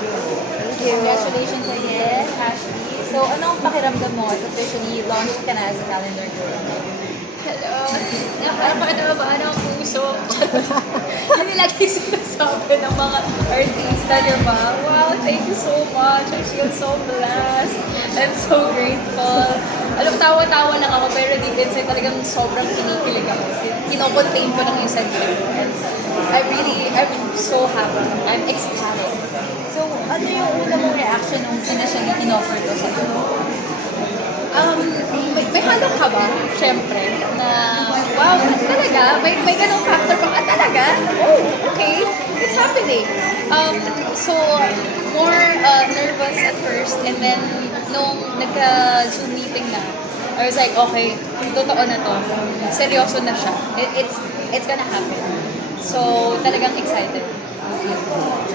Thank you. Congratulations again, Ashley. So, ano ang pakiramdam mo at officially launched ka na as a calendar girl? Hello. Nakakanabahan ang puso. Ano lagi sinasabi ng mga artista, di ba? Wow, thank you so much. I feel so blessed. I'm so grateful. Alam, tawa-tawa lang ako, pero deep inside talagang sobrang kinikilig ako. Kinocontain ko lang yung sarili ko. And I'm so happy. I'm ecstatic. So, ano yung una mong reaction nung initially in-offer to sa iyo? May halong ka ba? Siyempre. Na, wow, talaga? May ganong factor pang, talaga? Oh, okay. It's happening. So, more nervous at first. And then, nung nagka-Zoom meeting na, I was like, okay, totoo na to. Seryoso na siya. It's gonna happen. So, talagang excited.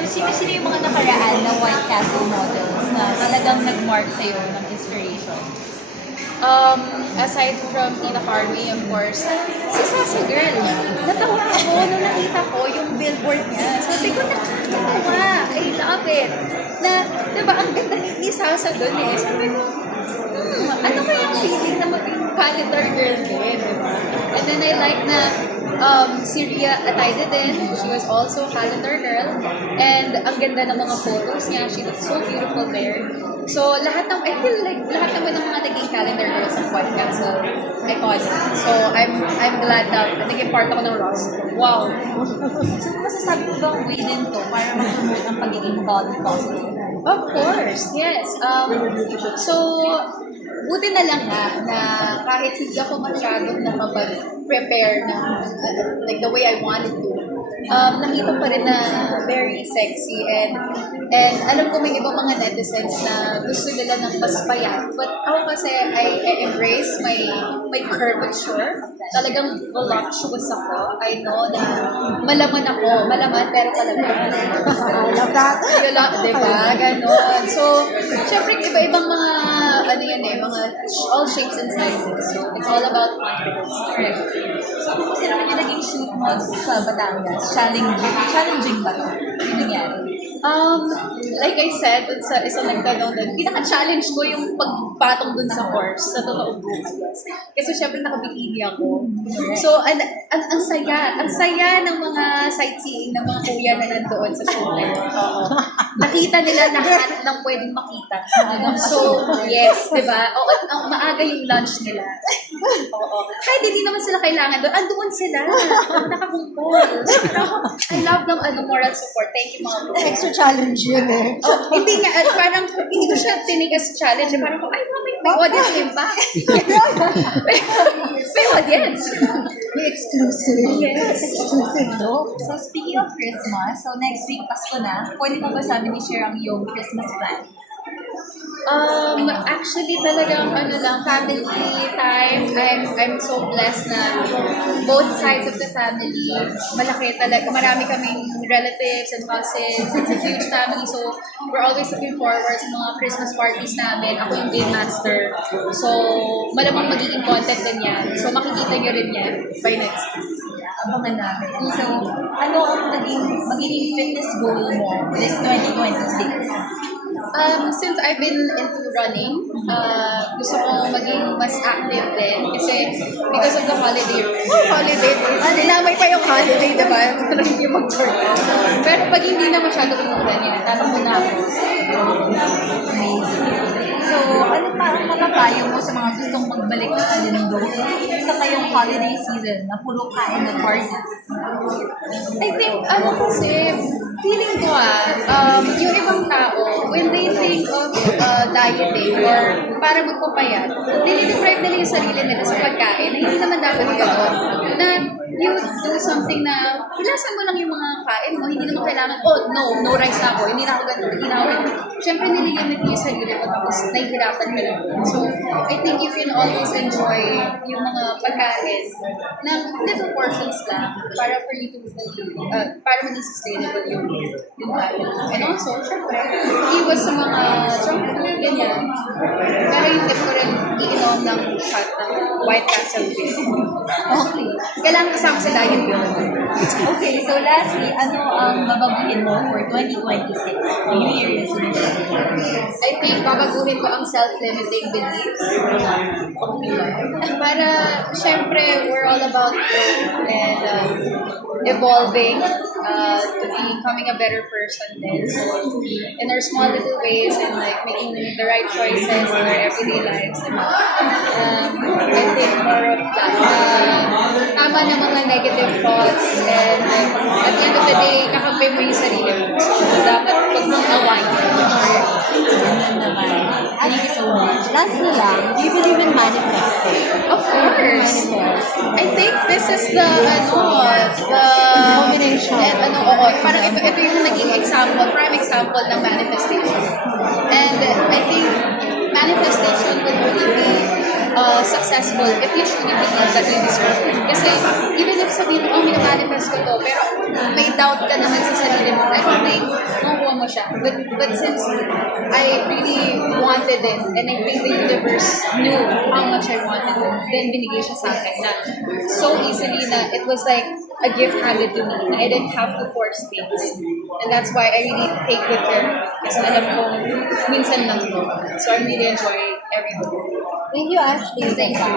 So, sino yung mga nakaraan na White Castle models na talagang nag-mark sa'yo ng inspiration? Aside from Tina Carmi, of course, si Sasa Girl. Natawa ako nung nakita ko yung billboard niya. Sabi ko, nakakatawa. I love it. Na, diba, ang ganda ni Sasa doon eh. Sabi ko, ano kaya yung feeling na maging calendar girl din, diba? And then I like na si Ria Atayde din. She was also calendar girl. And ang ganda ng mga photos niya. She looked so beautiful there. So, I feel like lahat naman ng mga naging calendar girls ng White Castle iconic. So, I'm glad na naging part ako ng roster. Wow! So, masasabi mo bang way din to para mag-promote ang pagiging body positive? Of course, yes. So, buti na lang na kahit hindi ako masyadong nakapag-prepare na like the way I wanted to, nakita pa rin na very sexy and alam ko may ibang mga netizens na gusto nila ng mas payat. But ako kasi I embrace my curvature. Talagang voluptuous ako. I know na malaman pero palaman. I love that. Diba? Ganon. So, syempre iba-ibang mga mga all shapes and sizes. So, it's all about confidence. Correct. So, kung sino naman yung naging shoot mo sa Batangas, challenging ba to? Yung nangyari? Like I said, dun sa isang nagtanong doon, pinaka-challenge ko yung pagpatong dun sa horse, sa totoong buhay. Kasi syempre nakabikini ako. So, ang saya ng mga sightseeing ng mga kuya na nandoon sa shooter. Nakita nila lahat ng pwedeng makita. So, yes, di ba? Maaga yung lunch nila. Kahit hindi naman sila kailangan doon, andoon sila. Nakakungkol. I love them, moral support. Thank you, mga kuya. Extra challenge yun eh. Hindi nga, parang, hindi ko siya tinig as challenge. Parang, may audience din ba? May audience. May exclusive. Yes. Exclusive, no? So, speaking of Christmas, so next week, Pasko na, pwede mo ba sa amin i-share ang iyong Christmas plan? Actually talagang family time. I'm so blessed na both sides of the family, malaki talaga. Marami kaming relatives and cousins. It's a huge family. So, we're always looking forward sa mga Christmas parties namin. Ako yung game master. So, malamang magiging content din yan. So, makikita nyo rin yan by next week. Abangan namin. So, ano ang magiging fitness goal mo this 2026? Since I've been into running, gusto ko maging mas active din kasi because of the holiday days. Dinamay pa yung holiday, diba? Parang yung mag-workout. Pero pag hindi na masyado umulan yan, tanong mo na ako. Amazing. So, ano pa ang mapapayo mo sa mga gustong magbalik ng Alindo sa kayong holiday season na puro kain ng parties? I think, kasi, feeling ko yung ibang tao, when they think of dieting or para magpapayat, dinideprive nila yung sarili nila sa pagkain na hindi naman dapat gano'n. Na you do something na ilasan mo lang yung mga kain mo, hindi naman kailangan, no rice na ako, hindi na ako ganun, hindi na ako ganun. Siyempre, nililimit mo yung sarili mo tapos nahihirapan ka lang. So, I think you can always enjoy yung mga pagkain ng little portions lang para for you to, para maging sustainable yung diet. And also, siyempre, iwas sa mga junk food, ganyan. Pero yung tip ko rin, iinom ng shot ng White Castle beer. Okay. Kailangan kasama sa diet yun. Okay, so lastly, ano ang babaguhin mo for 2026? New Year resolution. I think babaguhin ko ang self-limiting beliefs. Para, syempre, we're all about growth and evolving to becoming a better person then. So, in our small little ways and like making the right choices in our everyday lives. And, I think more of that. Tama na mga negative thoughts and like, at the end of the day, kakampi mo yung sarili mo. So, dapat pag mong awayin. Ganun naman. Thank you so much. Lastly lang, do you believe in manifesting? Of course. I think this is the Combination. oo, parang ito yung naging example, prime example ng manifestation. And I think manifestation will only be successful if you truly believe that you deserve it. Kasi even if sabihin mo, manifest ko to, pero may doubt ka naman sa sarili mo, I don't think makuha mo siya. But since I really wanted it, and I think the universe knew how much I wanted it, then binigay siya sa akin na so easily na it was like a gift handed to me. Na I didn't have to force things. And that's why I really take good care of it. Kasi alam ko, minsan lang to. So I really enjoy every moment. Thank you, Ashley. Thank you.